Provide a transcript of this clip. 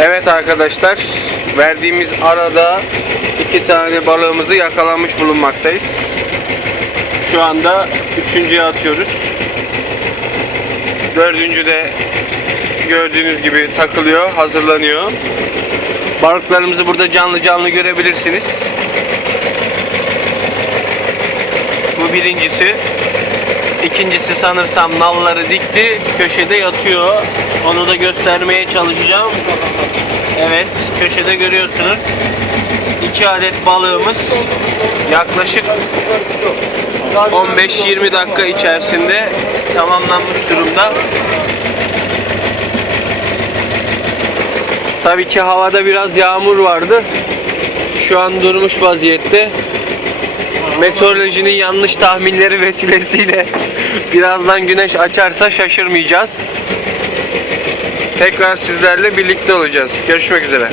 Evet arkadaşlar, verdiğimiz arada iki tane balığımızı yakalamış bulunmaktayız. Şu anda üçüncüye atıyoruz. Dördüncü de gördüğünüz gibi takılıyor, hazırlanıyor. Balıklarımızı burada canlı canlı görebilirsiniz. Bu birincisi. İkincisi sanırsam nalları dikti, köşede yatıyor. Onu da göstermeye çalışacağım. Evet, köşede görüyorsunuz. İki adet balığımız yaklaşık 15-20 dakika içerisinde tamamlanmış durumda. Tabii ki havada biraz yağmur vardı. Şu an durmuş vaziyette. Meteorolojinin yanlış tahminleri vesilesiyle birazdan güneş açarsa şaşırmayacağız. Tekrar sizlerle birlikte olacağız. Görüşmek üzere.